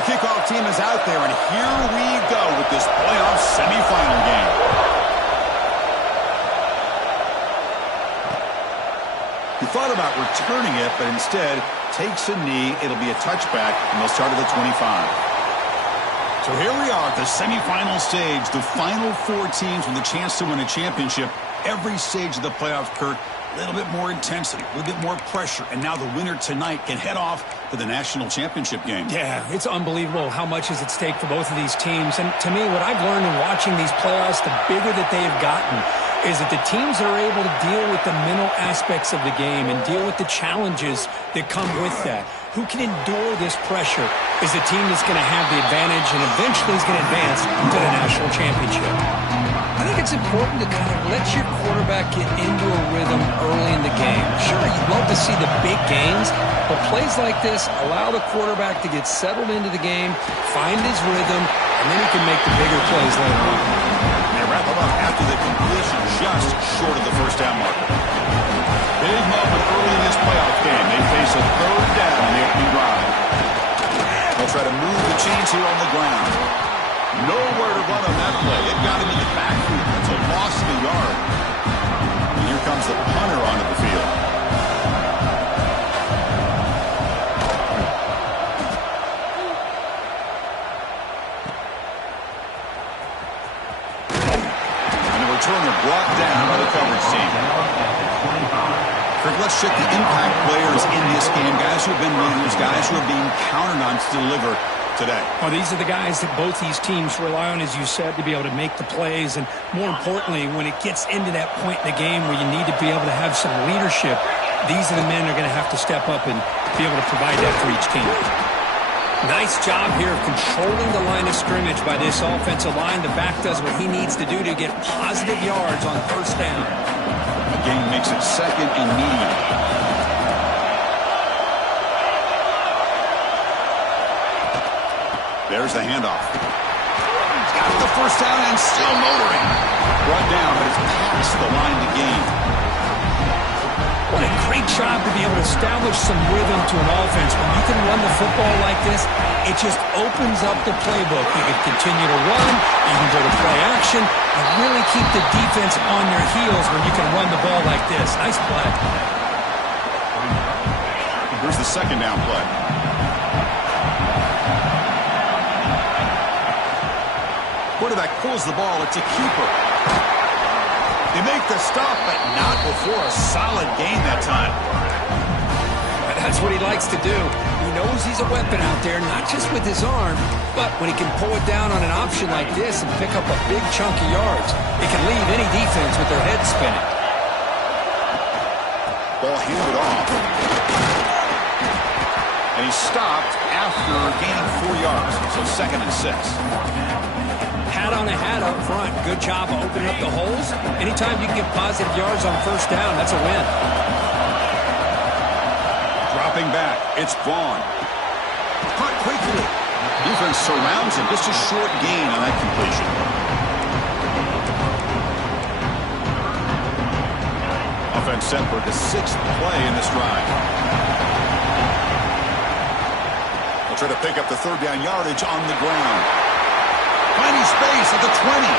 The kickoff team is out there, and here we go with this playoff semifinal game. He thought about returning it, but instead takes a knee. It'll be a touchback, and they'll start at the 25. So here we are at the semifinal stage, the final four teams with a chance to win a championship. Every stage of the playoffs, Kirk, a little bit more intensity, a little bit more pressure, and now the winner tonight can head off to the national championship game. Yeah, it's unbelievable how much is at stake for both of these teams. And to me, what I've learned in watching these playoffs, the bigger that they have gotten, is that the teams that are able to deal with the mental aspects of the game and deal with the challenges that come with that. Who can endure this pressure is the team that's going to have the advantage and eventually is going to advance to the national championship. I think it's important to kind of let your quarterback get into a rhythm early in the game. Sure, you'd love to see the big games, but plays like this allow the quarterback to get settled into the game, find his rhythm, and then he can make the bigger plays later on. They wrap them up after the completion just short of the first down marker. Big moment early in this playoff game. They face a third down on the opening drive. They'll try to move the chains here on the ground. Nowhere to run on that play. It got him in the backfield. It's a loss of a yard. And here comes the punter onto the field. And the returner brought down by the coverage team. Kirk, let's check the impact players in this game. Guys who have been leaders, guys who are being counted on to deliver today. Well, these are the guys that both these teams rely on, as you said, to be able to make the plays. And more importantly, when it gets into that point in the game where you need to be able to have some leadership, these are the men that are going to have to step up and be able to provide that for each team. Nice job here of controlling the line of scrimmage by this offensive line. The back does what he needs to do to get positive yards on first down. The game makes it second and medium. There's the handoff. He's got the first down and still motoring. Brought down, but it's past the line to gain. What a great job to be able to establish some rhythm to an offense. When you can run the football like this, it just opens up the playbook. You can continue to run, you can go to play action, and really keep the defense on their heels when you can run the ball like this. Nice play. Here's the second down play. Quarterback pulls the ball. It's a keeper. They make the stop, but not before a solid gain that time. That's what he likes to do. He knows he's a weapon out there, not just with his arm, but when he can pull it down on an option like this and pick up a big chunk of yards, it can leave any defense with their head spinning. Ball handed off. And he stopped after gaining 4 yards, so 2nd and 6. Hat on a hat up front. Good job of opening up the holes. Anytime you can get positive yards on first down, that's a win. Dropping back, it's Vaughn. Caught quickly. Defense surrounds him. Just a short gain on that completion. Offense set for the 6th play in this drive. They'll try to pick up the third down yardage on the ground. Finding space at the 20. He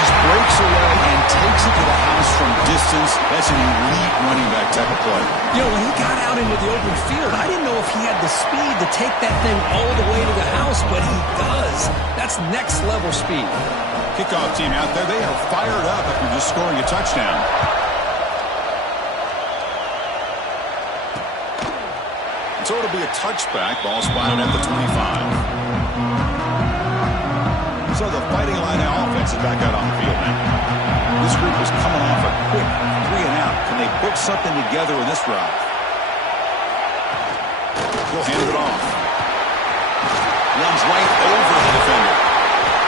just breaks away and takes it to the house from distance. That's an elite running back type of play. You know, when he got out into the open field, I didn't know if he had the speed to take that thing all the way to the house, but he does. That's next level speed. Kickoff team out there, they are fired up after just scoring a touchdown. So it'll be a touchback. Ball spotted at the 25. So the Fighting Illini offense is back out on the field now. This group is coming off a quick 3 and out. Can they put something together with this drive? He'll hand it off. Runs right over the defender.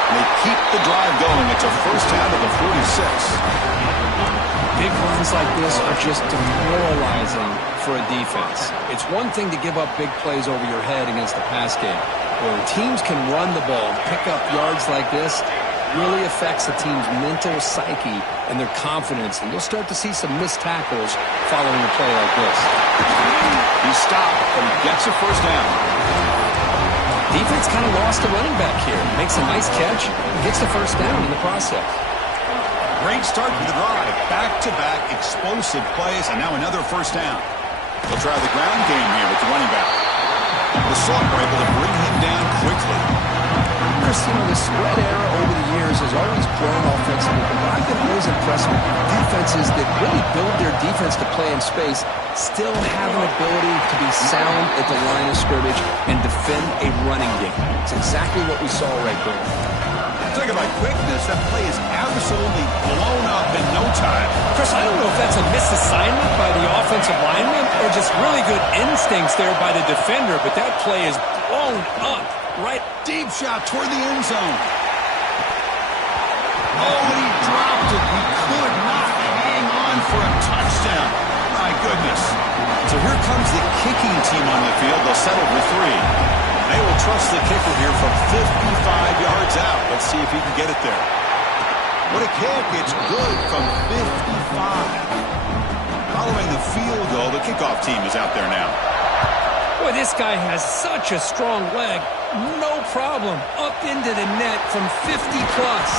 And they keep the drive going. It's a first down to the 46. Big runs like this are just demoralizing for a defense. It's one thing to give up big plays over your head against the pass game. When teams can run the ball, pick up yards like this, really affects a team's mental psyche and their confidence. And you'll start to see some missed tackles following a play like this. He stopped, but he gets a first down. Defense kind of lost the running back here. Makes a nice catch and gets the first down in the process. Great start to the drive. Back-to-back explosive plays, and now another first down. They'll try the ground game here with the running back. The Soft were able to bring him down quickly. Chris, the spread era over the years has always grown offensively, but I've been always impressed with defenses that really build their defense to play in space, still have an ability to be sound at the line of scrimmage and defend a running game. It's exactly what we saw right there. Talk about quickness. That play is absolutely blown up in no time. Chris, I don't know if that's a misassignment by the offensive lineman or just really good instincts there by the defender, but that play is blown up. Right. Deep shot toward the end zone. Oh, and he dropped it. He could not hang on for a touchdown. My goodness. So here comes the kicking team on the field. They'll settle for 3. They will trust the kicker here from 55 yards out. Let's see if he can get it there. What a kick. It's good from 55. Following the field goal, the kickoff team is out there now. Boy, this guy has such a strong leg. No problem. Up into the net from 50-plus.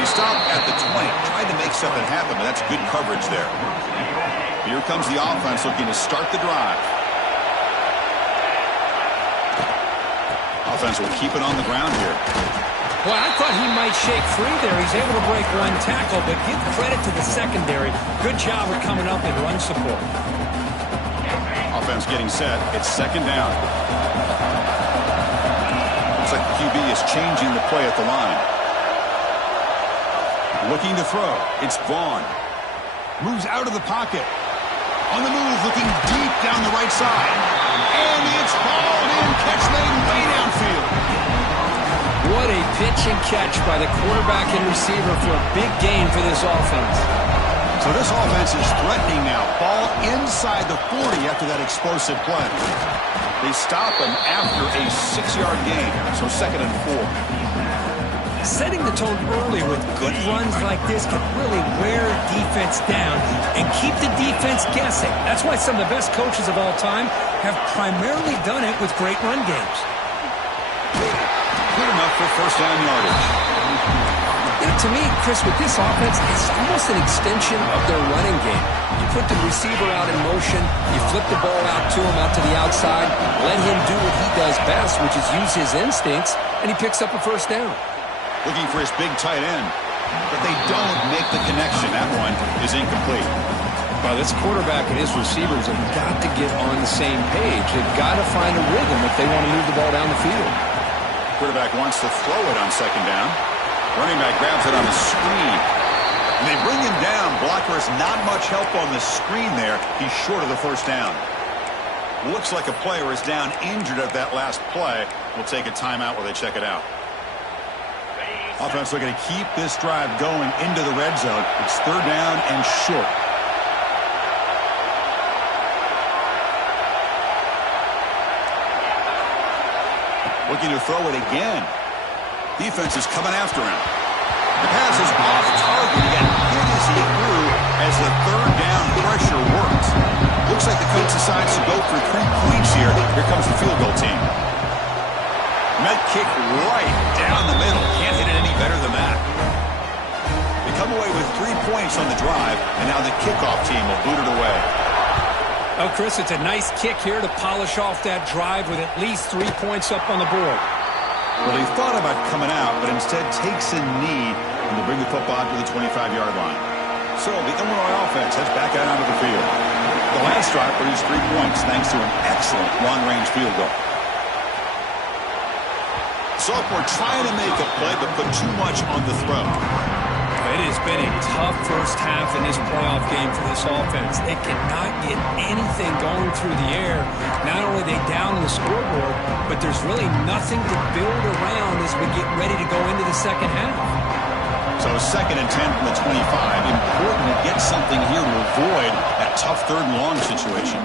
He stopped at the 20. Tried to make something happen, but that's good coverage there. Here comes the offense looking to start the drive. Offense will keep it on the ground here. Well, I thought he might shake free there. He's able to break one tackle, but give credit to the secondary. Good job of coming up and run support. Offense getting set. It's second down. Looks like the QB is changing the play at the line. Looking to throw. It's Vaughn. Moves out of the pocket. On the move, looking deep down the right side. And it's hauled in. Catch made way downfield. What a pitch and catch by the quarterback and receiver for a big gain for this offense. So this offense is threatening now. Ball inside the 40 after that explosive play. They stop him after a 6-yard gain. So 2nd and 4. Setting the tone early with good runs like this can really wear defense down and keep the defense guessing. That's why some of the best coaches of all time have primarily done it with great run games. Good enough for first down yardage. To me, Chris, with this offense, it's almost an extension of their running game. You put the receiver out in motion, you flip the ball out to him, out to the outside, let him do what he does best, which is use his instincts, and he picks up a first down. Looking for his big tight end, but they don't make the connection. That one is incomplete. Well, this quarterback and his receivers have got to get on the same page. They've got to find a rhythm if they want to move the ball down the field. Quarterback wants to throw it on second down. Running back grabs it on the screen. And they bring him down. Blocker has not much help on the screen there. He's short of the first down. Looks like a player is down injured at that last play. We'll take a timeout while they check it out. Offense looking to keep this drive going into the red zone. It's third down and short. Looking to throw it again. Defense is coming after him. The pass is off target. He got hit as he threw as the third down pressure works. Looks like the coach decides to go for 3 points here. Here comes the field goal team. Met kick right down the middle. Can't hit it any better than that. They come away with 3 points on the drive, and now the kickoff team will boot it away. Oh, Chris, it's a nice kick here to polish off that drive with at least 3 points up on the board. Well, he thought about coming out, but instead takes a knee and will bring the football to the 25-yard line. So the Illinois offense heads back out onto the field. The last drive produced 3 points thanks to an excellent long-range field goal. Sophomore trying to make a play, but put too much on the throw. It has been a tough first half in this playoff game for this offense. They cannot get anything going through the air. Not only are they down on the scoreboard, but there's really nothing to build around as we get ready to go into the second half. So 2nd and 10 from the 25. Important to get something here to avoid that tough third and long situation.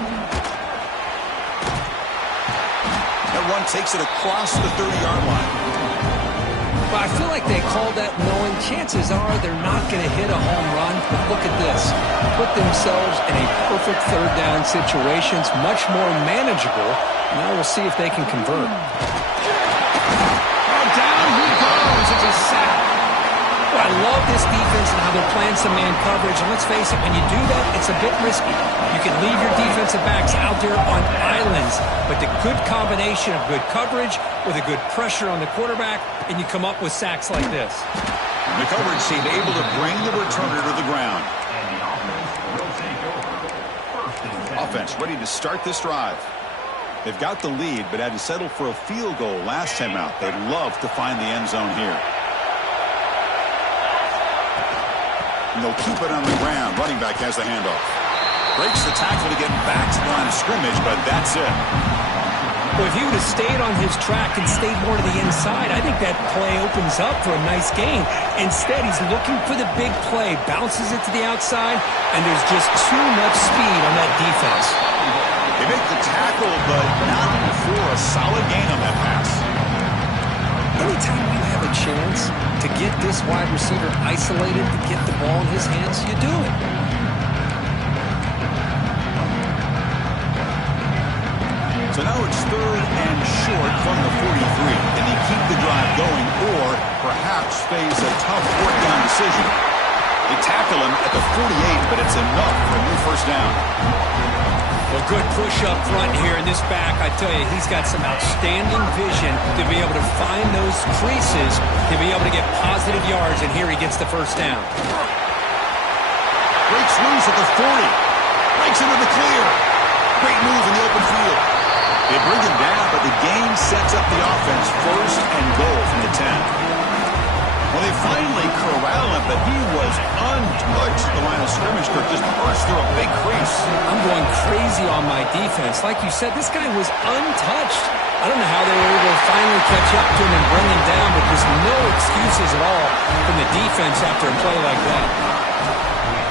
That run takes it across the 30-yard line. But I feel like they called that knowing chances are they're not going to hit a home run. But look at this. Put themselves in a perfect third down situation. It's much more manageable. Now we'll see if they can convert. I love this defense and how they're playing some man coverage. And let's face it, when you do that, it's a bit risky. You can leave your defensive backs out there on islands, but the good combination of good coverage with a good pressure on the quarterback, and you come up with sacks like this. The coverage team able to bring the returner to the ground. Offense ready to start this drive. They've got the lead, but had to settle for a field goal last time out. They'd love to find the end zone here. And they'll keep it on the ground. Running back has the handoff. Breaks the tackle to get back to the line of scrimmage, but that's it. Well, if he would have stayed on his track and stayed more to the inside, I think that play opens up for a nice gain. Instead, he's looking for the big play, bounces it to the outside, and there's just too much speed on that defense. They make the tackle, but not before a solid gain on that pass. Anytime you have a chance to get this wide receiver isolated, to get the ball in his hands, you do it. So now it's 3rd and short from the 43. Can he keep the drive going or perhaps face a tough fourth-down decision? They tackle him at the 48, but it's enough for a new first down. Well, good push up front here in this back. I tell you, he's got some outstanding vision to be able to find those creases, to be able to get positive yards, and here he gets the first down. Breaks loose at the 40. Breaks into the clear. Great move in the open field. They bring him down, but the gain sets up the offense 1st and goal from the 10. Well, they finally corral him, but he was untouched at the line of scrimmage. Kirk just burst through a big crease. I'm going crazy on my defense. Like you said, this guy was untouched. I don't know how they were able to finally catch up to him and bring him down, but there's no excuses at all from the defense after a play like that.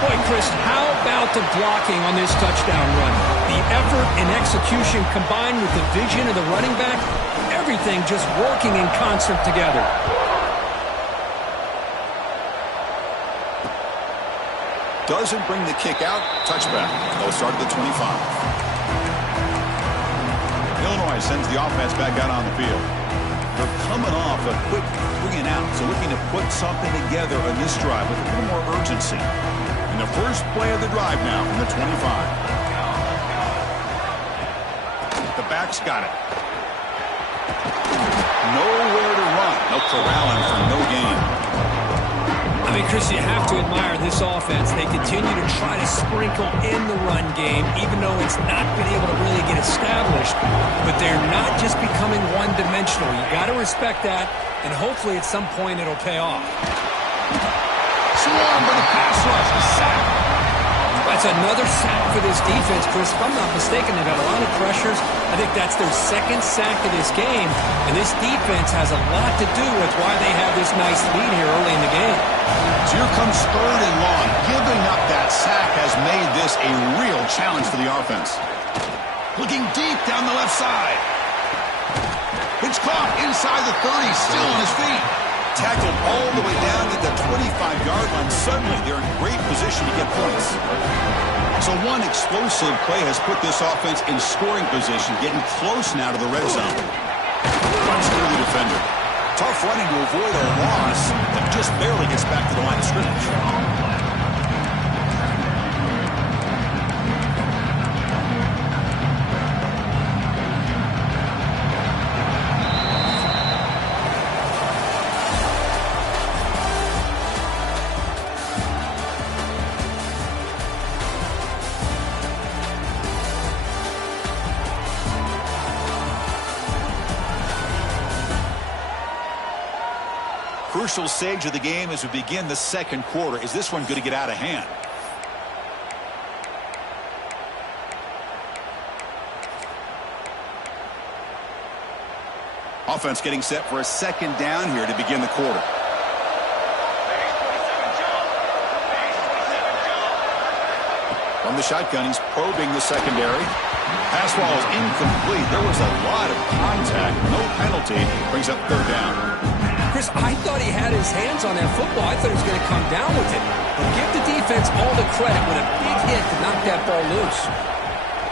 Boy, Chris, how about the blocking on this touchdown run? The effort and execution combined with the vision of the running back, everything just working in concert together. Doesn't bring the kick out. Touchback. They'll start at the 25. Illinois sends the offense back out on the field. They're coming off a quick 3 and out, so looking to put something together on this drive with a little more urgency. And the first play of the drive now from the 25. The back's got it. Nowhere to run. No corralling for no gain. I mean, Chris, you have to admire this offense. They continue to try to sprinkle in the run game, even though it's not been able to really get established. But they're not just becoming one-dimensional. You got to respect that, and hopefully at some point it'll pay off. Swarm for the pass rush. A sack. That's another sack for this defense, Chris. If I'm not mistaken, they've had a lot of pressures. I think that's their 2nd sack of this game. And this defense has a lot to do with why they have this nice lead here early in the game. So here comes 3rd and long. Giving up that sack has made this a real challenge for the offense. Looking deep down the left side. It's caught inside the 30, still on his feet. Tackled all the way down at the 25-yard line. Suddenly, they're in great position to get points. So one explosive play has put this offense in scoring position, getting close now to the red zone. Runs through the defender. Tough running to avoid a loss, but just barely gets back to the line of scrimmage. Crucial stage of the game as we begin the 2nd quarter. Is this one going to get out of hand? Offense getting set for a 2nd down here to begin the quarter. From the shotgun, he's probing the secondary. Pass ball is incomplete. There was a lot of contact. No penalty. Brings up 3rd down. Chris, I thought he had his hands on that football. I thought he was going to come down with it. But give the defense all the credit with a big hit to knock that ball loose.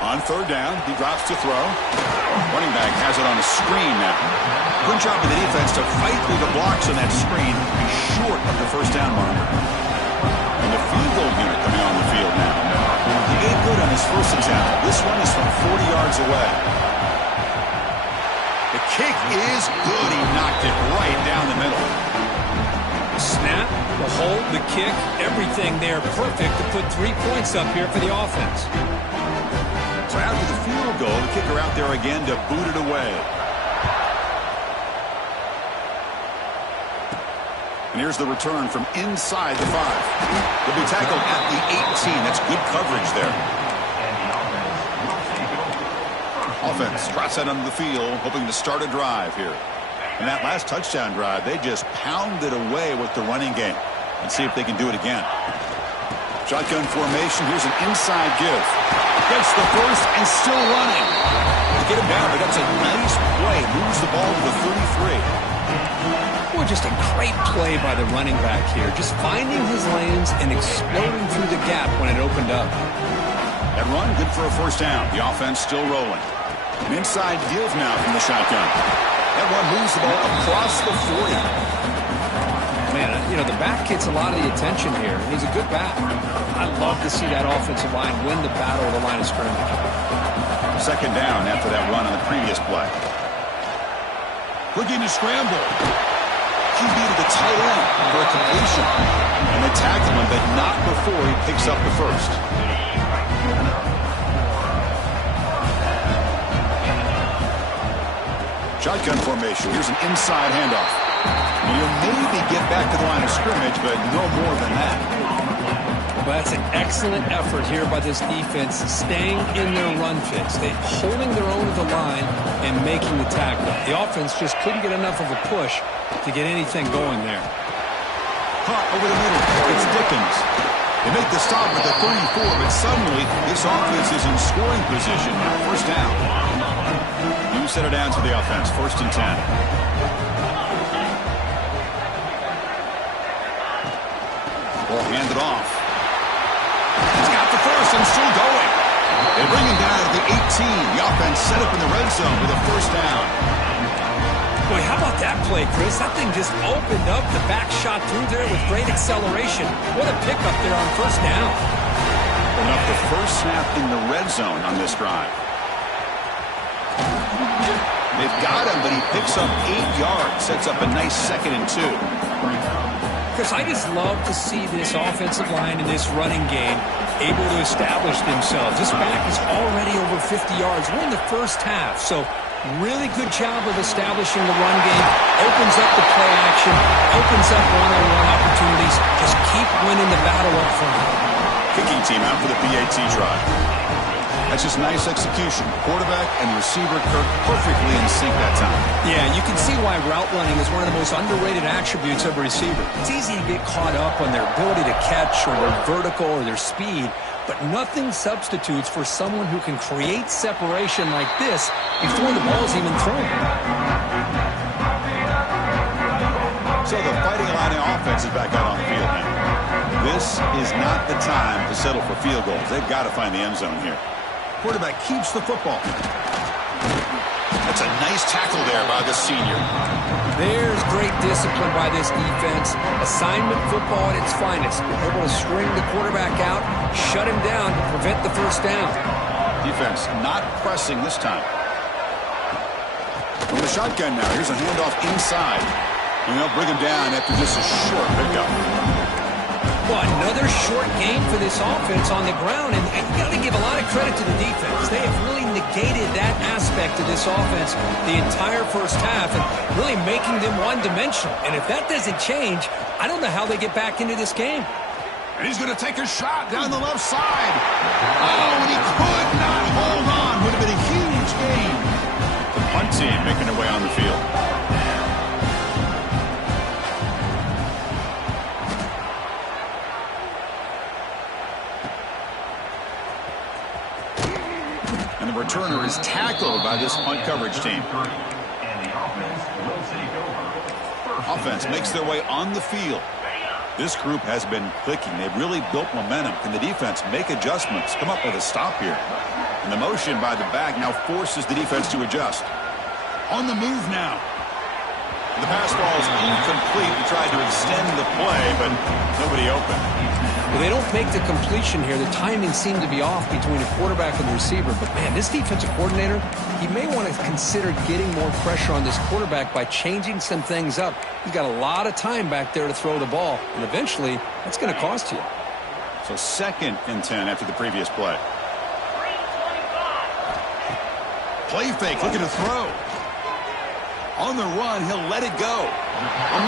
On third down, he drops to throw. Running back has it on a screen now. Good job of the defense to fight through the blocks on that screen, be short of the first down marker. And the field goal unit coming on the field now. He ate good on his first attempt. This one is from 40 yards away. The kick is good. He knocked it right down the middle. The snap, the hold, the kick, everything there perfect to put 3 points up here for the offense. So after the field goal, the kicker out there again to boot it away. And here's the return from inside the 5. He'll be tackled at the 18. That's good coverage there. Offense trots out onto the field, hoping to start a drive here. And that last touchdown drive, they just pounded away with the running game. Let's see if they can do it again. Shotgun formation. Here's an inside give. Gets the first and still running. To get him down, but that's a nice play. Moves the ball to the 33. Boy, just a great play by the running back here. Just finding his lanes and exploding through the gap when it opened up. That run, good for a first down. The offense still rolling. An inside give now from the shotgun. That one moves the ball across the 40. Man, you know, the back gets a lot of the attention here. He's a good back. I love to see that offensive line win the battle of the line of scrimmage. Second down after that run on the previous play. Looking to scramble. QB to the tight end for a completion. And they tackle him, but not before he picks up the first. Shotgun formation. Here's an inside handoff. And you'll maybe get back to the line of scrimmage, but no more than that. Well, that's an excellent effort here by this defense, staying in their run fits. They're holding their own at the line and making the tackle. The offense just couldn't get enough of a push to get anything going there. Caught over the middle. It's Dickens. They make the stop at the 34, but suddenly this offense is in scoring position now. First down. You set it down to the offense. First and 10. Ball handed off. He's got the first and still going. They bring him down at the 18. The offense set up in the red zone with a first down. Boy, how about that play, Chris? That thing just opened up. The back shot through there with great acceleration. What a pickup there on first down. Putting up the first snap in the red zone on this drive. They've got him, but he picks up 8 yards. Sets up a nice 2nd and 2. Chris, I just love to see this offensive line and this running game able to establish themselves. This back is already over 50 yards. We're in the first half, so really good job of establishing the run game. Opens up the play action, opens up one-on-one opportunities. Just keep winning the battle up front. Kicking team out for the PAT try. That's just nice execution. Quarterback and receiver Kirk perfectly in sync that time. Yeah, you can see why route running is one of the most underrated attributes of a receiver. It's easy to get caught up on their ability to catch or their vertical or their speed, but nothing substitutes for someone who can create separation like this before the ball's even thrown. So the Fighting Illini offense is back out on the field now. This is not the time to settle for field goals. They've got to find the end zone here. Quarterback keeps the football. That's a nice tackle there by the senior. There's great discipline by this defense. Assignment football at its finest. They're able to string the quarterback out, shut him down to prevent the first down. Defense not pressing this time. From the shotgun now, here's a handoff inside. And they'll bring him down after just a short pickup. Well, another short game for this offense on the ground, and you got to give a lot of credit to the defense. They have really negated that aspect of this offense the entire first half and really making them one-dimensional. And if that doesn't change, I don't know how they get back into this game. And he's going to take a shot down the left side. Oh, and he could not hold on. Would have been a huge game. The punt team making their way on the field. And the returner is tackled by this punt coverage team. Offense makes their way on the field. This group has been clicking. They've really built momentum. Can the defense make adjustments? Come up with a stop here. And the motion by the back now forces the defense to adjust. On the move now. The pass ball is incomplete. He tried to extend the play, but nobody open. Well, they don't make the completion here. The timing seemed to be off between the quarterback and the receiver. But, man, this defensive coordinator, he may want to consider getting more pressure on this quarterback by changing some things up. He's got a lot of time back there to throw the ball, and eventually that's going to cost you. So 2nd and 10 after the previous play. Play fake, looking to throw. On the run, he'll let it go.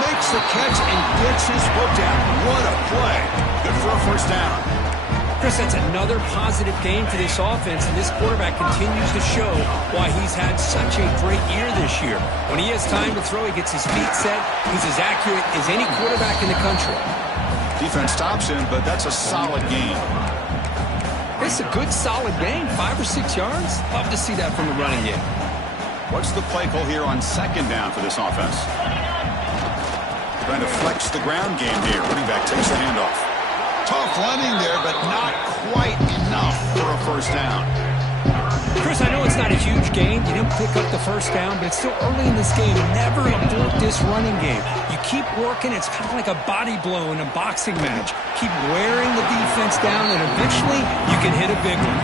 Makes the catch and gets his foot down. What a play. Good for a first down. Chris, that's another positive game for this offense, and this quarterback continues to show why he's had such a great year this year. When he has time to throw, he gets his feet set. He's as accurate as any quarterback in the country. Defense stops him, but that's a solid game. It's a good, solid game. 5 or 6 yards. Love to see that from the running game. What's the play call here on 2nd down for this offense? Trying to flex the ground game here. Running back takes the handoff. Tough running there, but not quite enough for a first down. Chris, I know it's not a huge game. You didn't pick up the first down, but it's still early in this game. Never abort this running game. You keep working. It's kind of like a body blow in a boxing match. Keep wearing the defense down, and eventually you can hit a big one.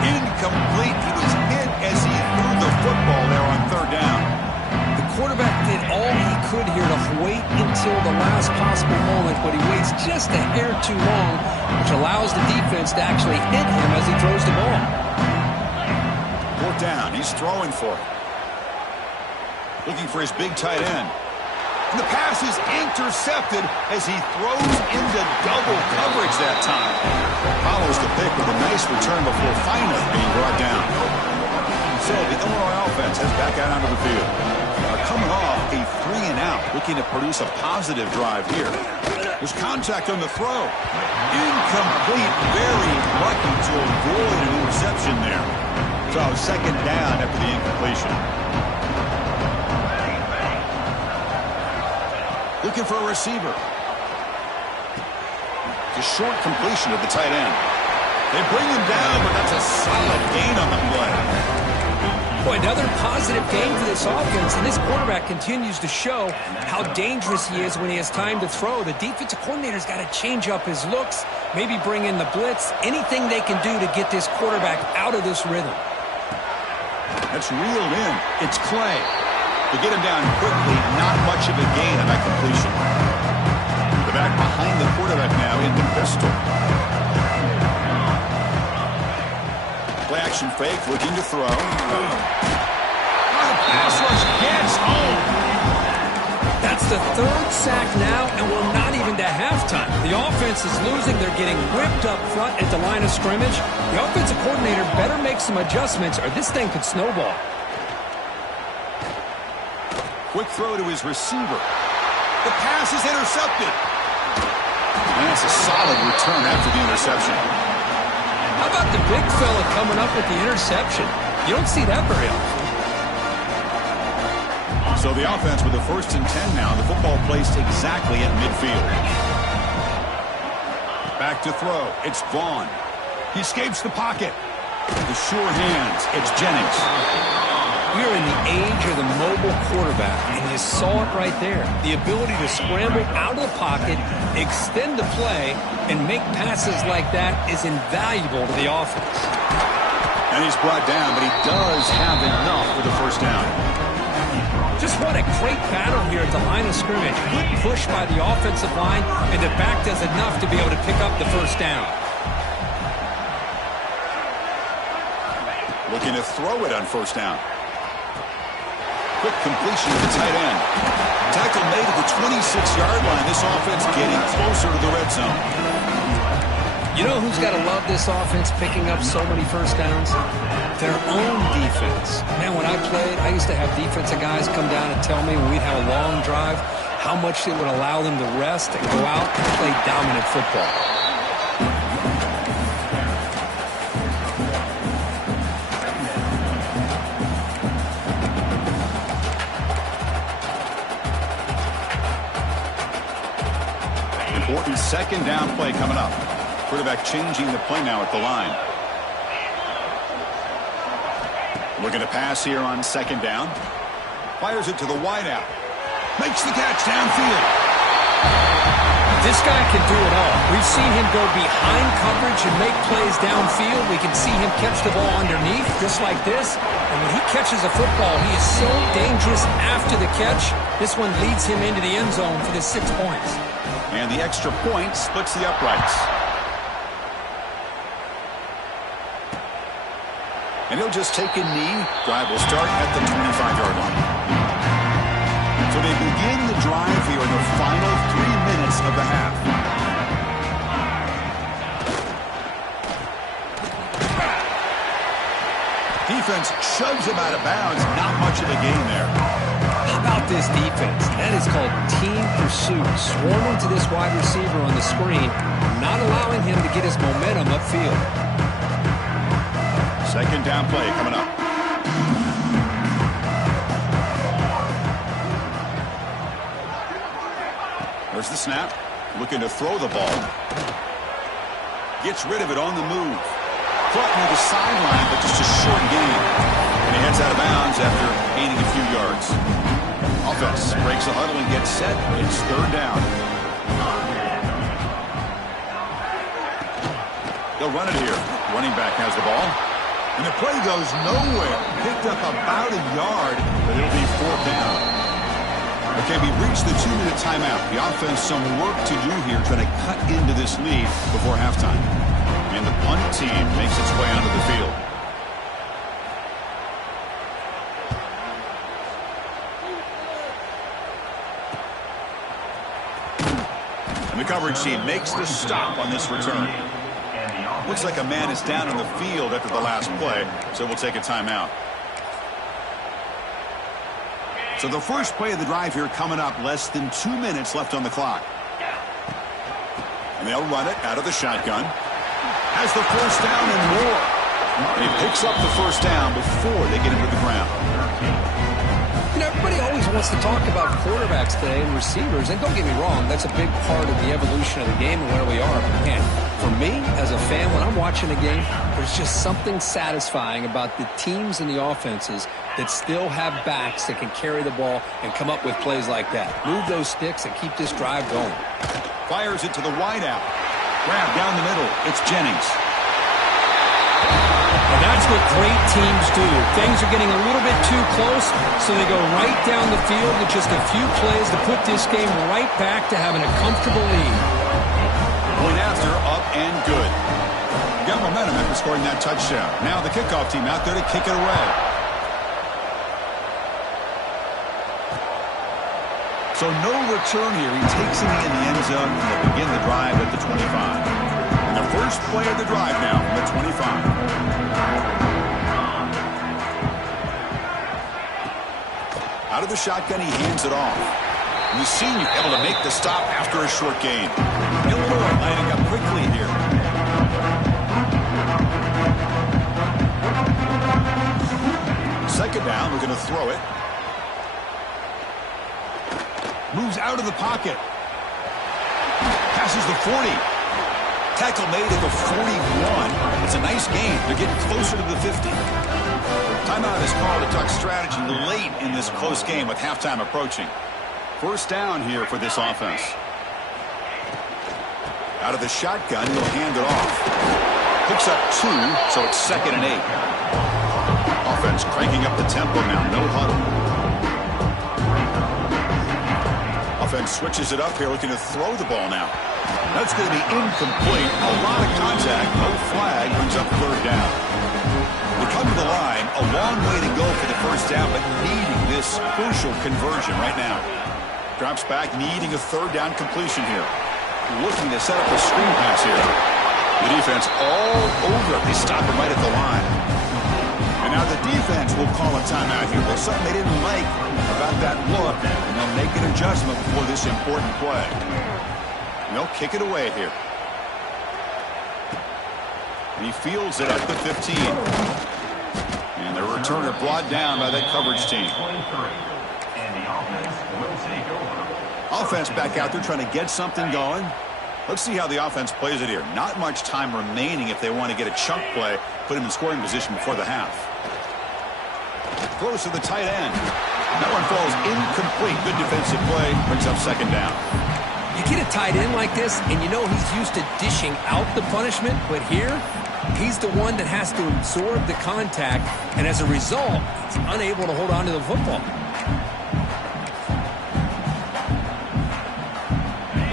Incomplete. He was hit as he threw the football there on 3rd down. The quarterback did all he could here to wait until the last possible moment, but he waits just a hair too long, which allows the defense to actually hit him as he throws the ball. 4th down. He's throwing for it. Looking for his big tight end. And the pass is intercepted as he throws into double coverage that time. Follows the pick with a nice return before finally being brought down. So the Illinois offense heads back out onto the field. Coming off a 3-and-out, looking to produce a positive drive here. There's contact on the throw. Incomplete. Very lucky to avoid an interception there. So 2nd down after the incompletion. Looking for a receiver. The short completion of the tight end. They bring him down, but that's a solid gain on the play. Boy, another positive game for this offense, and this quarterback continues to show how dangerous he is when he has time to throw. The defensive coordinator's got to change up his looks, maybe bring in the blitz, anything they can do to get this quarterback out of this rhythm. That's reeled in. It's Clay. To get him down quickly, not much of a gain on that completion. The back behind the quarterback now in the pistol. Play action fake, looking to throw. The pass rush gets home. That's the 3rd sack now, and we're not even to halftime. The offense is losing. They're getting whipped up front at the line of scrimmage. The offensive coordinator better make some adjustments, or this thing could snowball. Quick throw to his receiver. The pass is intercepted. And that's a solid return after the interception. How about the big fella coming up with the interception? You don't see that very often. So the offense with a 1st and 10 now. The football placed exactly at midfield. Back to throw. It's Vaughn. He escapes the pocket. The sure hands. It's Jennings. We are in the age of the mobile quarterback, and you saw it right there. The ability to scramble out of the pocket, extend the play, and make passes like that is invaluable to the offense. And he's brought down, but he does have enough for the first down. Just what a great battle here at the line of scrimmage. Good push by the offensive line, and the back does enough to be able to pick up the first down. Looking to throw it on first down. Quick completion to the tight end. Tackle made at the 26-yard line. This offense getting closer to the red zone. You know who's got to love this offense picking up so many first downs? Their own defense. Man, when I played, I used to have defensive guys come down and tell me when we'd have a long drive how much it would allow them to rest and go out and play dominant football. Important 2nd down play coming up. Quarterback changing the play now at the line. Looking to pass here on second down. Fires it to the wideout. Makes the catch downfield. This guy can do it all. We've seen him go behind coverage and make plays downfield. We can see him catch the ball underneath, just like this. And when he catches a football, he is so dangerous after the catch. This one leads him into the end zone for the 6 points. And the extra point splits the uprights. And he'll just take a knee. Drive will start at the 25-yard line. So they begin the drive here in the final 3 minutes of the half. Defense shoves him out of bounds. Not much of a gain there. How about this defense? That is called team pursuit. Swarming to this wide receiver on the screen, not allowing him to get his momentum upfield. Second down play coming up. There's the snap. Looking to throw the ball. Gets rid of it on the move. Caught near the sideline, but just a short gain. And he heads out of bounds after gaining a few yards. Offense breaks the huddle and gets set. It's third down. They'll run it here. Running back has the ball. And the play goes nowhere. Picked up about a yard, but it'll be fourth down. Okay, we reached the 2-minute timeout. The offense some work to do here trying to cut into this lead before halftime. And the punt team makes its way onto the field. And the coverage team makes the stop on this return. Looks like a man is down on the field after the last play, so we'll take a timeout. So the first play of the drive here coming up, less than 2 minutes left on the clock. And they'll run it out of the shotgun. Has the first down and more. And he picks up the first down before they get into the ground. You know, everybody always wants to talk about quarterbacks today and receivers, and don't get me wrong, that's a big part of the evolution of the game and where we are. But man, for me, as a fan, when I'm watching a game, there's just something satisfying about the teams and the offenses that still have backs that can carry the ball and come up with plays like that. Move those sticks and keep this drive going. Fires it to the wideout. Grab down the middle. It's Jennings. And that's what great teams do. Things are getting a little bit too close, so they go right down the field with just a few plays to put this game right back to having a comfortable lead. Point after, up and good. Got momentum after scoring that touchdown. Now the kickoff team out there to kick it away. So no return here. He takes it in the end zone, and they'll begin the drive at the 25. And the first play of the drive now from the 25. Out of the shotgun, he hands it off. And the senior able to make the stop after a short gain. Illinois lining up quickly here. Second down, we're going to throw it. Moves out of the pocket. Passes the 40. Tackle made at the 41. It's a nice gain. They're getting closer to the 50. Timeout is called to talk strategy late in this close game with halftime approaching. First down here for this offense. Out of the shotgun, he'll hand it off. Picks up 2, so it's 2nd and 8. Offense cranking up the tempo now. No huddle. Offense switches it up here, looking to throw the ball now. That's going to be incomplete. A lot of contact. No flag. Brings up third down. They come to the line. A long way to go for the first down, but needing this crucial conversion right now. Drops back, needing a third down completion here. Looking to set up a screen pass here. The defense all over it. They stop him right at the line. And now the defense will call a timeout here. There's something they didn't like about that look, and they'll make an adjustment before this important play. And they'll kick it away here. And he fields it at the 15. And the returner brought down by that coverage team. Offense back out there trying to get something going. Let's see how the offense plays it here. Not much time remaining if they want to get a chunk play, put him in scoring position before the half. close to the tight end. That one falls incomplete. Good defensive play. Brings up second down. You get a tight end like this, and you know he's used to dishing out the punishment, but here, he's the one that has to absorb the contact, and as a result, he's unable to hold on to the football.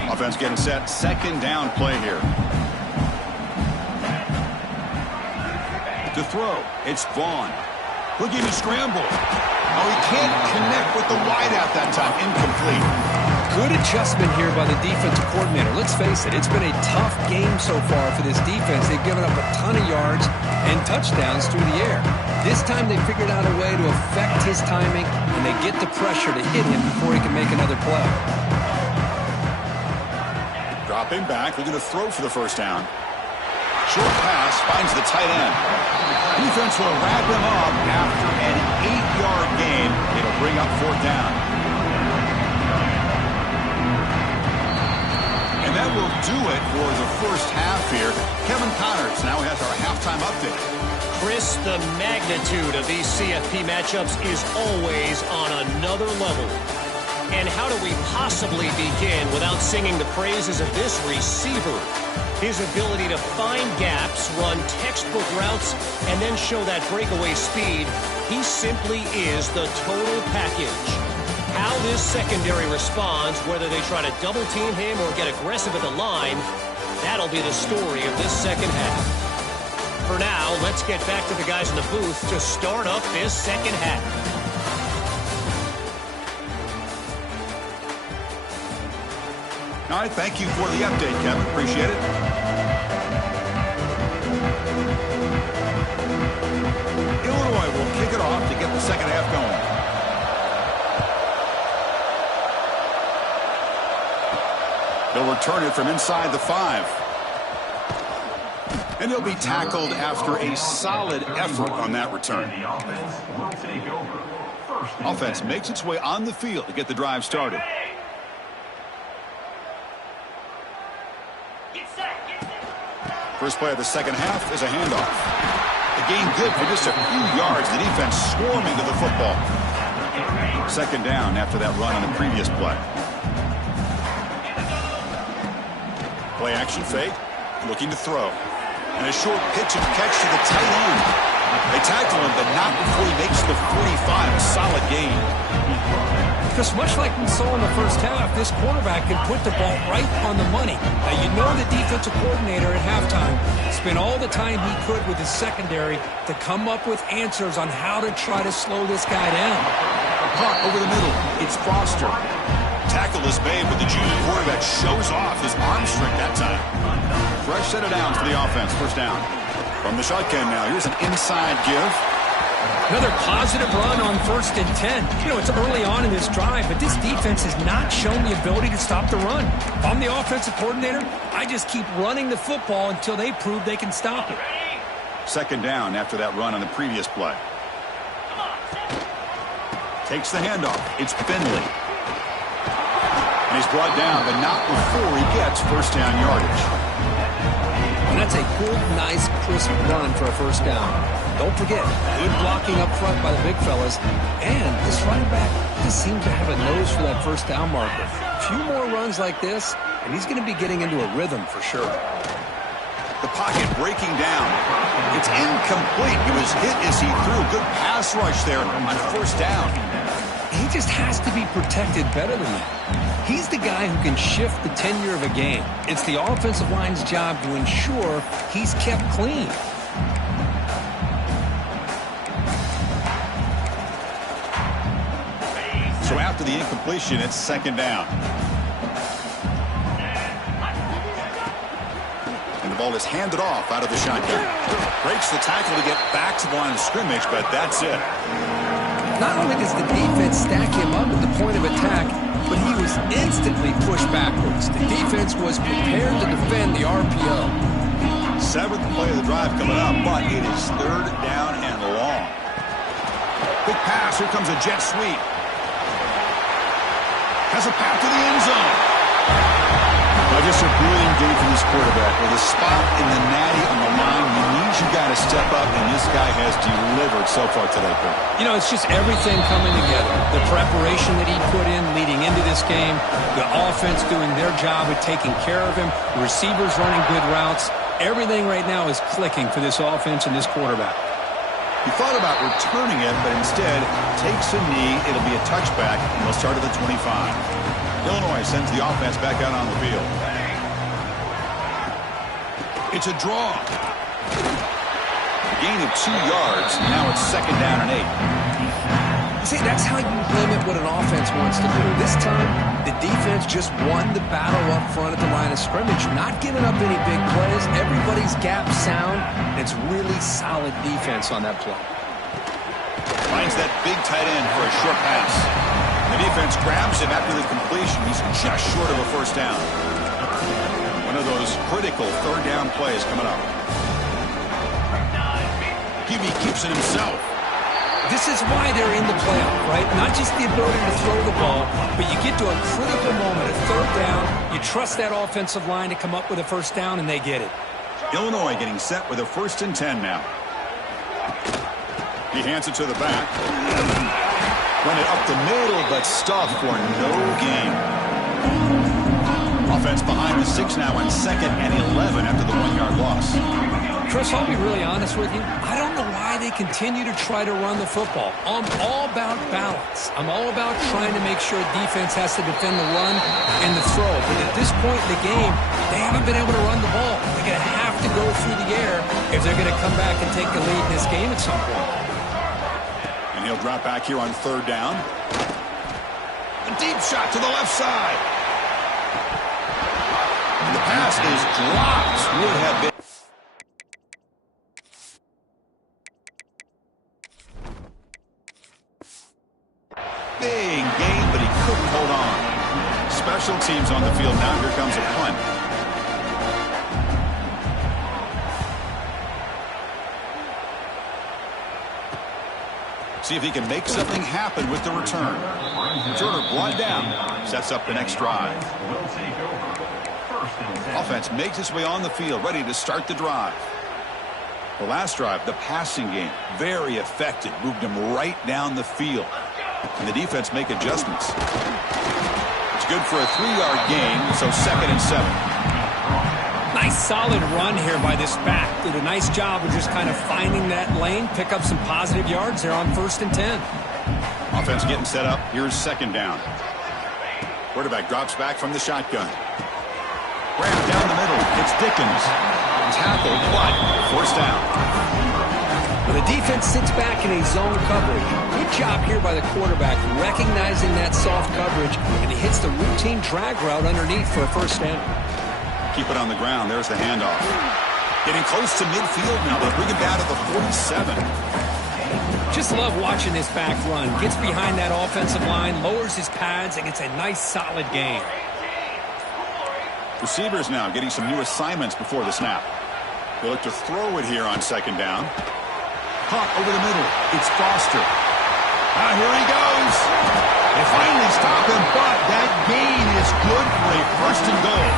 Offense getting set. Second down play here. To throw, it's Vaughn. Looking to scramble. Oh, he can't connect with the wideout that time. Incomplete. Good adjustment here by the defensive coordinator. Let's face it, it's been a tough game so far for this defense. They've given up a ton of yards and touchdowns through the air. This time they figured out a way to affect his timing, and they get the pressure to hit him before he can make another play. Dropping back, looking to throw for the first down. Short pass finds the tight end. Defense will wrap him up after an 8-yard gain. It'll bring up fourth down. And that will do it for the first half here. Kevin Connors now has our halftime update. Chris, the magnitude of these CFP matchups is always on another level. And how do we possibly begin without singing the praises of this receiver? His ability to find gaps, run textbook routes, and then show that breakaway speed, he simply is the total package. How this secondary responds, whether they try to double-team him or get aggressive at the line, that'll be the story of this second half. For now, let's get back to the guys in the booth to start up this second half. All right, thank you for the update, Kevin. Appreciate it. Illinois will kick it off to get the second half going. They'll return it from inside the 5. And he'll be tackled after a solid effort on that return. Offense makes its way on the field to get the drive started. First play of the second half is a handoff. The gain good for just a few yards. The defense swarming to the football. Second down after that run on the previous play. Play action fake. Looking to throw. And a short pitch and catch to the tight end. They tackle him, but not before he makes the 45. A solid gain. Because much like we saw in the first half, this quarterback can put the ball right on the money. Now, you know the defensive coordinator at halftime spent all the time he could with his secondary to come up with answers on how to try to slow this guy down. Caught over the middle. It's Foster. Tackle is made, but the junior quarterback shows off his arm strength that time. Fresh set of downs for the offense. First down. From the shotgun now. Here's an inside give. Another positive run on 1st and 10. You know, it's early on in this drive, but this defense has not shown the ability to stop the run. If I'm the offensive coordinator, I just keep running the football until they prove they can stop it. Second down after that run on the previous play. Takes the handoff. It's Finley. And he's brought down, but not before he gets first down yardage. And that's a good, nice, crisp run for a first down. Don't forget, good blocking up front by the big fellas. And this running back just seems to have a nose for that first down marker. A few more runs like this, and he's going to be getting into a rhythm for sure. The pocket breaking down. It's incomplete. It was hit as he threw. Good pass rush there on first down. He just has to be protected better than that. He's the guy who can shift the tenure of a game. It's the offensive line's job to ensure he's kept clean. So after the incompletion, it's second down. And the ball is handed off out of the shotgun. Breaks the tackle to get back to the line of scrimmage, but that's it. Not only does the defense stack him up at the point of attack, but he was instantly pushed backwards. The defense was prepared to defend the RPO. Seventh play of the drive coming up, but it is third down and long. Big pass. Here comes a jet sweep. Has a path to the end zone. Just a brilliant game for this quarterback. With a spot in the natty on the line, you need your guy to to step up, and this guy has delivered so far today, Bill. You know, it's just everything coming together. The preparation that he put in leading into this game, the offense doing their job of taking care of him, receivers running good routes. Everything right now is clicking for this offense and this quarterback. He thought about returning it, but instead takes a knee. It'll be a touchback, and they'll start at the 25. Illinois sends the offense back out on the field. It's a draw. A gain of 2 yards. Now it's 2nd down and 8. See, that's how you limit what an offense wants to do. This time, the defense just won the battle up front at the line of scrimmage, not giving up any big plays. Everybody's gap sound, and it's really solid defense on that play. Finds that big tight end for a short pass. The defense grabs him after the completion. He's just short of a first down. One of those critical 3rd down plays coming up. QB keeps it himself. This is why they're in the playoff, right? Not just the ability to throw the ball, but you get to a critical moment, a 3rd down. You trust that offensive line to come up with a first down, and they get it. Illinois getting set with a 1st and 10 now. He hands it to the back. Run it up the middle, but stuffed for no gain. Offense behind the 6 now on 2nd and 11 after the 1-yard loss. Chris, I'll be really honest with you. I don't know why they continue to try to run the football. I'm all about balance. I'm all about trying to make sure defense has to defend the run and the throw. But at this point in the game, they haven't been able to run the ball. They're going to have to go through the air if they're going to come back and take the lead in this game at some point. And he'll drop back here on 3rd down. A deep shot to the left side. And the pass is dropped. Would have been. Big game, but he couldn't hold on. Special teams on the field now. Here comes a punt. See if he can make something happen with the return. Returner brought down. Sets up the next drive. Offense makes its way on the field, ready to start the drive. The last drive, the passing game, very effective. Moved him right down the field. And the defense make adjustments. It's good for a 3-yard gain, so 2nd and 7. Nice solid run here by this back. Did a nice job of just kind of finding that lane, pick up some positive yards there on 1st and 10. Offense getting set up. Here's 2nd down. Quarterback drops back from the shotgun. Grab down the middle. It's Dickens. Tackle, but 1st down. The defense sits back in a zone coverage. Good job here by the quarterback, recognizing that soft coverage, and he hits the routine drag route underneath for a 1st down. Keep it on the ground. There's the handoff. Getting close to midfield now. They bring it down to the 47. Just love watching this back run. Gets behind that offensive line, lowers his pads, and gets a nice solid gain. Receivers now getting some new assignments before the snap. They look to throw it here on 2nd down. Caught over the middle. It's Foster. Here he goes. They finally stop him, but that gain is good for a 1st and goal.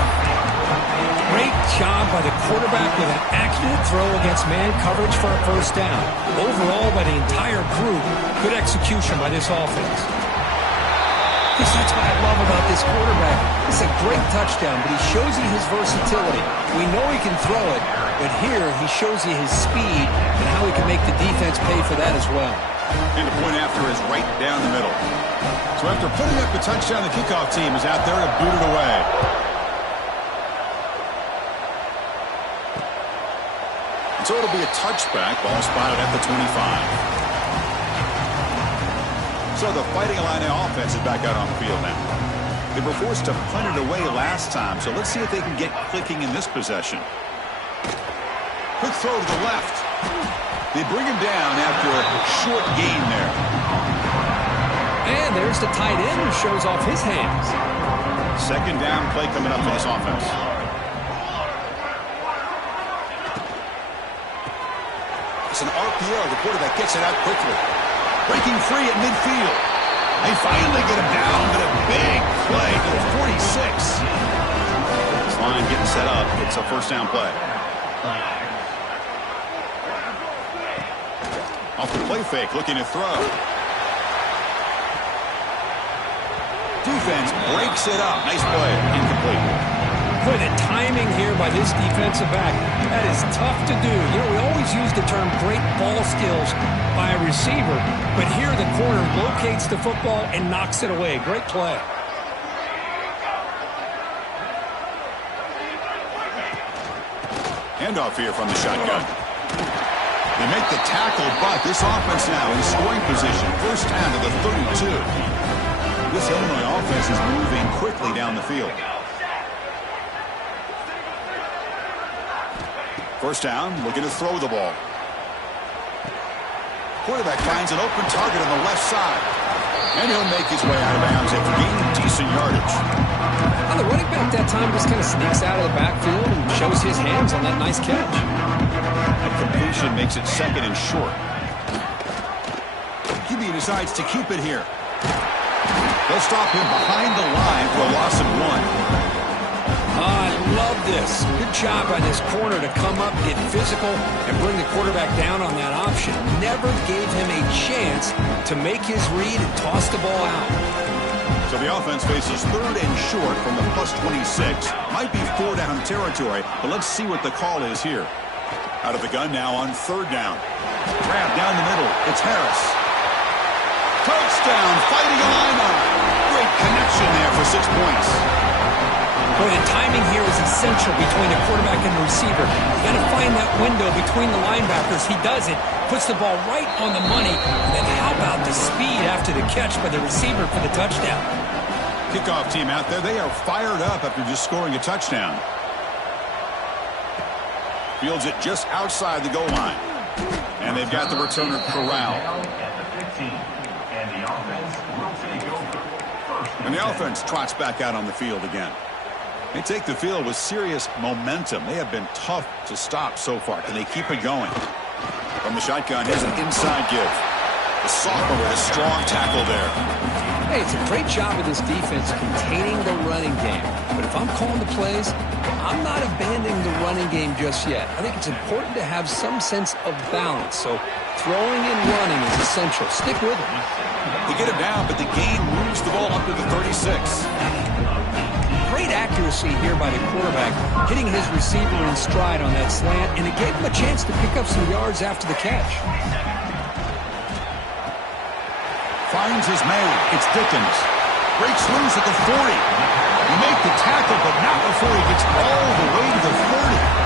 Great job by the quarterback with an accurate throw against man coverage for a 1st down. Overall, by the entire group, good execution by this offense. That's what I love about this quarterback. It's a great touchdown, but he shows you his versatility. We know he can throw it, but here he shows you his speed and how he can make the defense pay for that as well. And the point after is right down the middle. So after putting up the touchdown, the kickoff team is out there to boot it away. And so it'll be a touchback. Ball spotted at the 25. So the Fighting Illini offense is back out on the field now. They were forced to punt it away last time, so let's see if they can get clicking in this possession. Quick throw to the left. They bring him down after a short gain there. And there's the tight end who shows off his hands. 2nd down play coming up for this offense. It's an RPO. The quarterback gets it out quickly. Breaking free at midfield. They finally get him down, but a big play to the 46. This line getting set up. It's a 1st down play. Off the play fake, looking to throw. Defense breaks it up. Nice play. Incomplete. Boy, the timing here by this defensive back, that is tough to do. You know, we always use the term great ball skills by a receiver, but here the corner locates the football and knocks it away. Great play. Handoff here from the shotgun. They make the tackle, but this offense now in scoring position. First down to the 32. This Illinois offense is moving quickly down the field. First down, looking to throw the ball. Quarterback finds an open target on the left side. And he'll make his way out of bounds after gaining decent yardage. Well, the running back that time just kind of sneaks out of the backfield and shows his hands on that nice catch. That completion makes it second and short. QB decides to keep it here. They'll stop him behind the line for a loss of 1. I love this. Good job by this corner to come up, get physical, and bring the quarterback down on that option. Never gave him a chance to make his read and toss the ball out. So the offense faces third and short from the plus 26. Might be 4-down territory, but let's see what the call is here. Out of the gun now on third down. Grab down the middle. It's Harris. Touchdown, fighting a lineman. Great connection there for 6 points. Boy, the timing here is essential between the quarterback and the receiver. You got to find that window between the linebackers. He does it, puts the ball right on the money. And then how about the speed after the catch by the receiver for the touchdown? Kickoff team out there. They are fired up after just scoring a touchdown. Fields it just outside the goal line. And they've got the returner corralled. And the offense trots back out on the field again. They take the field with serious momentum. They have been tough to stop so far. Can they keep it going? From the shotgun, here's an inside give. The sophomore with a strong tackle there. Hey, it's a great job of this defense containing the running game. But if I'm calling the plays, I'm not abandoning the running game just yet. I think it's important to have some sense of balance. So throwing and running is essential. Stick with it. They get him down, but the gain moves the ball up to the 36. Great accuracy here by the quarterback, hitting his receiver in stride on that slant, and it gave him a chance to pick up some yards after the catch. Finds his man. It's Dickens. Breaks loose at the 40. He makes the tackle, but not before he gets all the way to the 30.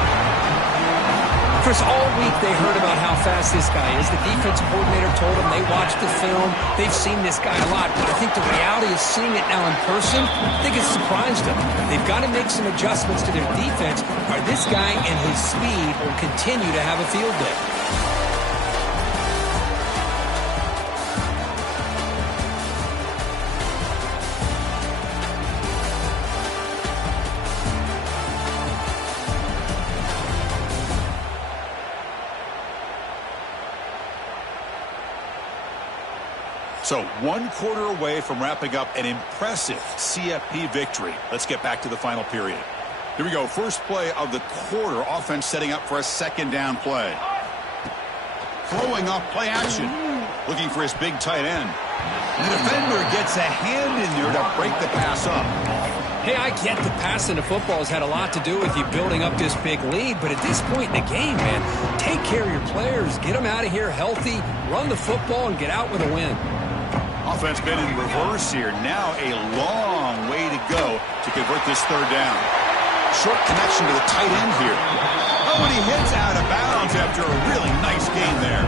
Chris, all week they heard about how fast this guy is. The defense coordinator told them they watched the film. They've seen this guy a lot. But I think the reality is seeing it now in person, I think it's surprised them. They've got to make some adjustments to their defense, or this guy and his speed will continue to have a field day. So 1 quarter away from wrapping up an impressive CFP victory. Let's get back to the final period. Here we go. First play of the quarter. Offense setting up for a second down play. Throwing off play action. Looking for his big tight end. The defender gets a hand in there to break the pass up. Hey, I get the passing of football has had a lot to do with you building up this big lead, but at this point in the game, man, take care of your players. Get them out of here healthy, run the football, and get out with a win. Offense been in reverse here. Now a long way to go to convert this third down. Short connection to the tight end here. Oh, and he hits out of bounds after a really nice gain there.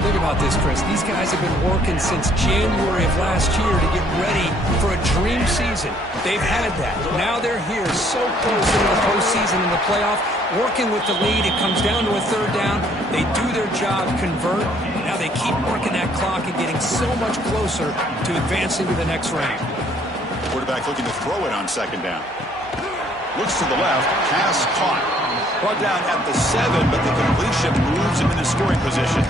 Think about this, Chris. These guys have been working since January of last year to get ready for a dream season. They've had that. Now they're here so close into the postseason and the playoff, working with the lead. It comes down to a third down. They do their job, convert. Now they keep working that clock and getting so much closer to advancing to the next round. Quarterback looking to throw it on second down. Looks to the left. Pass caught. Brought down at the 7, but the completion moves him into scoring position.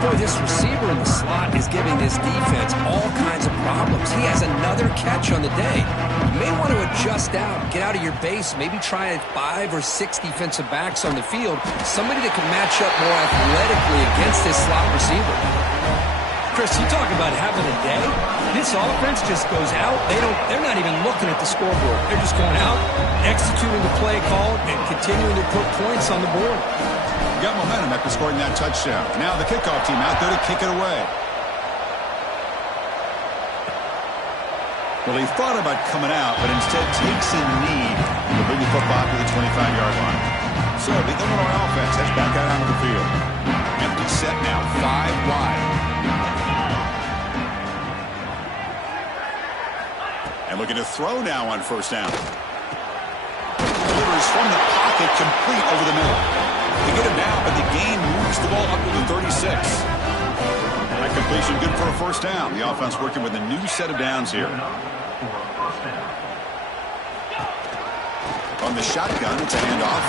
Boy, this receiver in the slot is giving this defense all kinds of problems. He has another catch on the day. You may want to adjust out, get out of your base, maybe try 5 or 6 defensive backs on the field, somebody that can match up more athletically against this slot receiver. Chris, you talk about having a day. This offense just goes out. They're not even looking at the scoreboard. They're just going out, executing the play call, and continuing to put points on the board. Got momentum after scoring that touchdown. Now the kickoff team out there to kick it away. Well, he thought about coming out, but instead takes a knee to bring the football to the 25-yard line. So the Illinois offense heads back out onto the field. Empty set now, 5 wide. And looking to throw now on first down. Delivers from the pocket, complete over the middle. They get him down, but the gain moves the ball up to the 36. That completion good for a first down. The offense working with a new set of downs here. On the shotgun, it's a handoff.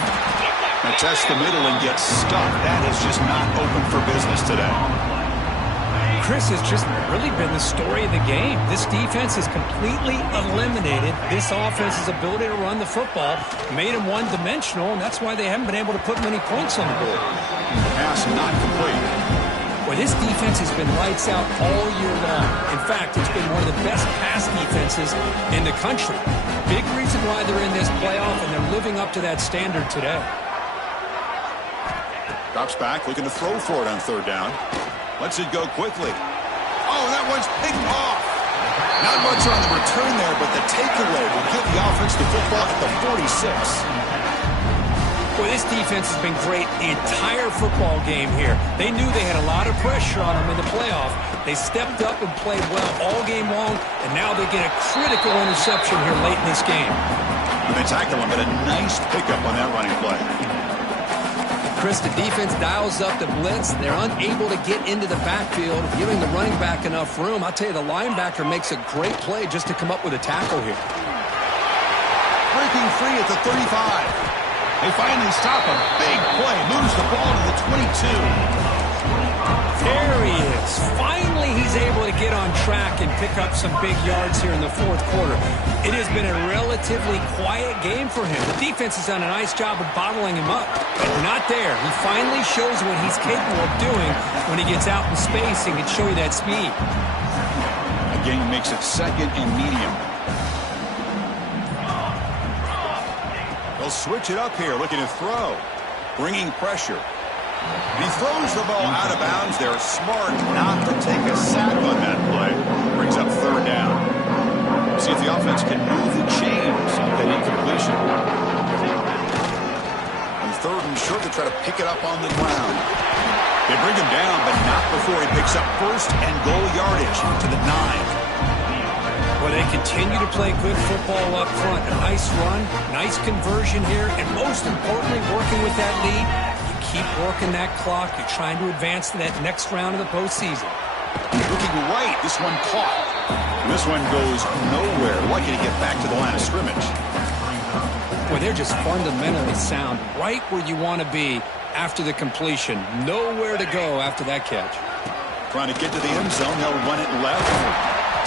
Now test the middle and gets stuck. That is just not open for business today. Chris, has just really been the story of the game. This defense has completely eliminated this offense's ability to run the football, made them one-dimensional, and that's why they haven't been able to put many points on the board. Pass not complete. Well, this defense has been lights out all year long. In fact, it's been one of the best pass defenses in the country. Big reason why they're in this playoff, and they're living up to that standard today. Drops back, looking to throw for it on third down. Lets it go quickly. Oh, that one's picked off. Not much on the return there, but the takeaway will give the offense the football at the 46. Boy, this defense has been great the entire football game here. They knew they had a lot of pressure on them in the playoff. They stepped up and played well all game long, and now they get a critical interception here late in this game. And they tackle him, but a nice pickup on that running play. Chris, the defense dials up the blitz. They're unable to get into the backfield, giving the running back enough room. I'll tell you, the linebacker makes a great play just to come up with a tackle here. Breaking free at the 35. They finally stop him. Big play. Moves the ball to the 22. There he is. Finally, he's able to get on track and pick up some big yards here in the fourth quarter. It has been a relatively quiet game for him. The defense has done a nice job of bottling him up, but not there. He finally shows what he's capable of doing when he gets out in space and can show you that speed. Again, makes it second and medium. They'll switch it up here, looking to throw. Bringing pressure. He throws the ball out of bounds. They're smart not to take a sack on that play. Brings up third down. See if the offense can move the chains on that incompletion. And third and short to try to pick it up on the ground. They bring him down, but not before he picks up first and goal yardage to the 9. Well, they continue to play good football up front. A nice run, nice conversion here, and most importantly, working with that lead. Keep working that clock. You're trying to advance to that next round of the postseason. Looking right. This one caught. This one goes nowhere. Lucky to get back to the line of scrimmage. Boy, they're just fundamentally sound. Right where you want to be after the completion. Nowhere to go after that catch. Trying to get to the end zone. They'll run it left.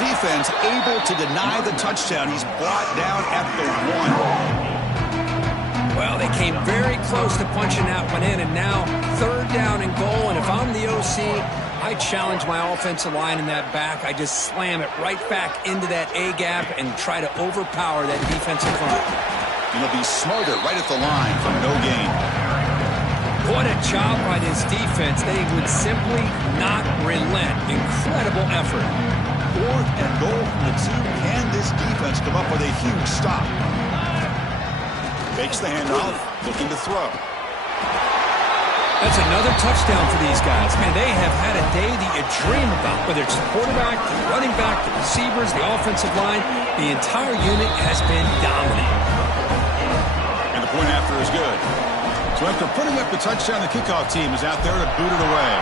Defense able to deny the touchdown. He's brought down at the 1. Well, they came very close to punching that one in, and now third down and goal. And if I'm the OC, I challenge my offensive line in that back. I just slam it right back into that A-gap and try to overpower that defensive front. And he'll be smarter right at the line for no gain. What a job by this defense. They would simply not relent. Incredible effort. Fourth and goal from the 2. Can this defense come up with a huge stop? Takes the handoff, looking to throw. That's another touchdown for these guys. Man, they have had a day that you dream about. Whether it's the quarterback, the running back, the receivers, the offensive line, the entire unit has been dominant. And the point after is good. So after putting up the touchdown, the kickoff team is out there to boot it away.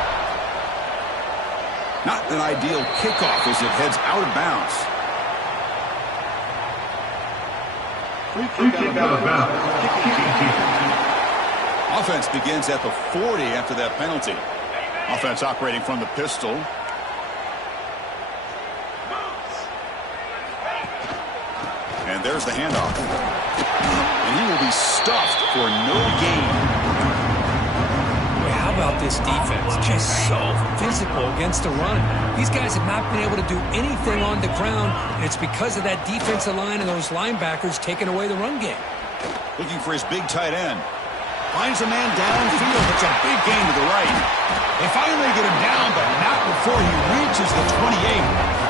Not an ideal kickoff as it heads out of bounds. Free kick out of bounds. Offense begins at the 40 after that penalty. Offense operating from the pistol. And there's the handoff. And he will be stuffed for no gain. How about this defense? Just so physical against the run. These guys have not been able to do anything on the ground, and it's because of that defensive line and those linebackers taking away the run game. Looking for his big tight end. Finds a man downfield. It's a big gain to the right. They finally get him down, but not before he reaches the 28.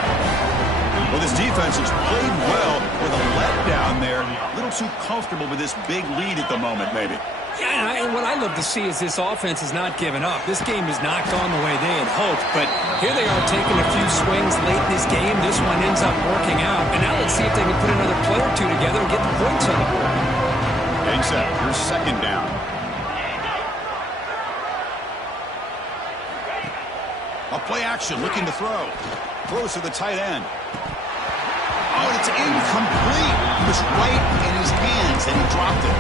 Well, this defense has played well with a letdown there. A little too comfortable with this big lead at the moment, maybe. Yeah, and what I love to see is this offense is not giving up. This game has not gone the way they had hoped, but here they are taking a few swings late in this game. This one ends up working out, and now let's see if they can put another play or two together and get the points on the board. Game set. Here's second down. A play action, looking to throw. Throws to the tight end. Oh, and it's incomplete. It was right in his hands, and he dropped it.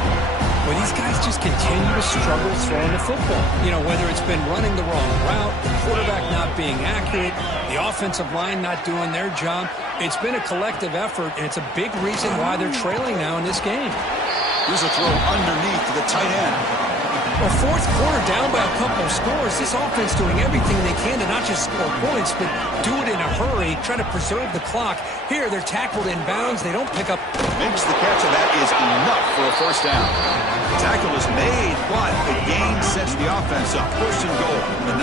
Well, these guys just continue to struggle throwing the football. You know, whether it's been running the wrong route, the quarterback not being accurate, the offensive line not doing their job. It's been a collective effort, and it's a big reason why they're trailing now in this game. Here's a throw underneath to the tight end. Well, fourth quarter down by a couple of scores. This offense doing everything they can to not just score points, but do it in a hurry, try to preserve the clock. Here, they're tackled in bounds. They don't pick up. Makes the catch, and that is enough for a first down. The tackle is made, but the gain sets the offense up. First and goal from the 9.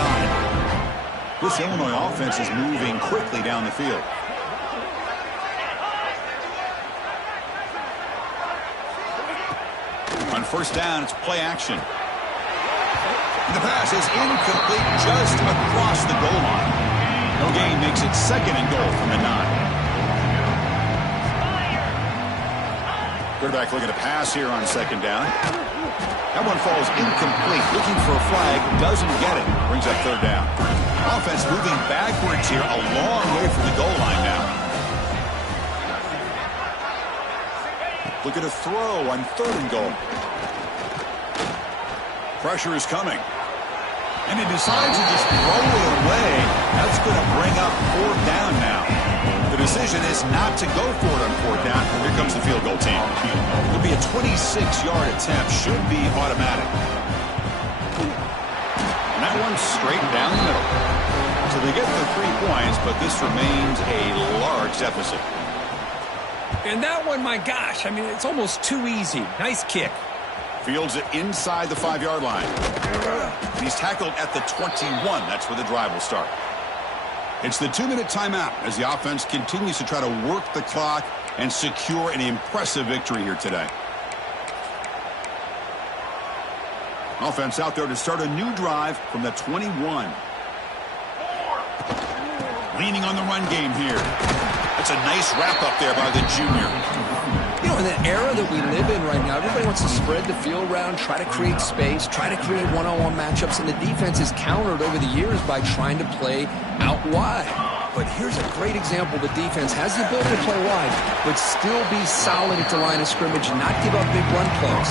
This Illinois offense is moving quickly down the field. On first down, it's play action. The pass is incomplete just across the goal line. No gain makes it second and goal from the 9. Quarterback looking to pass here on second down. That one falls incomplete. Looking for a flag, doesn't get it. Brings up third down. Offense moving backwards here, a long way from the goal line now. Looking to throw on third and goal. Pressure is coming. And he decides to just throw it away. That's going to bring up fourth down now. The decision is not to go for it on fourth down. Here comes the field goal team. It'll be a 26-yard attempt. Should be automatic. And that one's straight down the middle. So they get the 3 points, but this remains a large deficit. And that one, my gosh, I mean, it's almost too easy. Nice kick. Fields it inside the 5-yard line. He's tackled at the 21. That's where the drive will start. It's the 2-minute timeout as the offense continues to try to work the clock and secure an impressive victory here today. Offense out there to start a new drive from the 21. Leaning on the run game here. That's a nice wrap-up there by the junior. You know, in the era that we live in right now, everybody wants to spread the field around, try to create space, try to create one-on-one matchups, and the defense is countered over the years by trying to play out wide. But here's a great example. The defense has the ability to play wide, but still be solid at the line of scrimmage and not give up big run plays.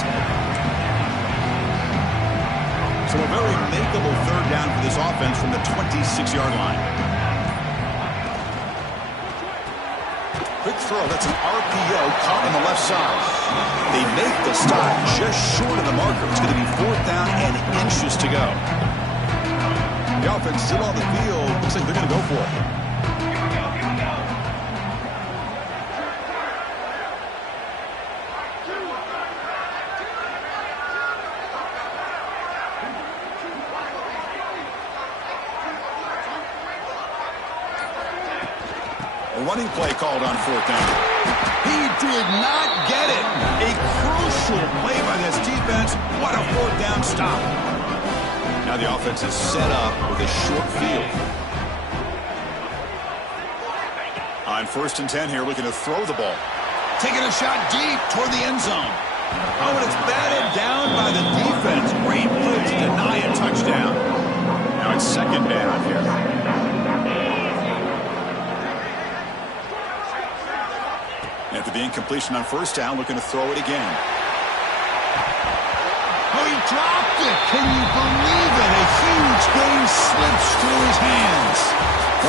So a very makeable third down for this offense from the 26-yard line. Quick throw. That's an RPO caught on the left side. They make the stop just short of the marker. It's going to be fourth down and inches to go. The offense still on the field. Looks like they're going to go for it. A running play called on fourth down. He did not get it. A crucial play by this defense. What a fourth down stop. Now the offense is set up with a short field. On first and 10 here, looking to throw the ball. Taking a shot deep toward the end zone. Oh, and it's batted down by the defense. Great play to deny a touchdown. Now it's second down here. After the incompletion on first down, looking to throw it again. Oh, he dropped it. Can you believe it? A huge gain slips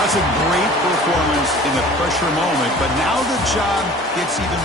That's a great performance in a pressure moment, but now the job gets even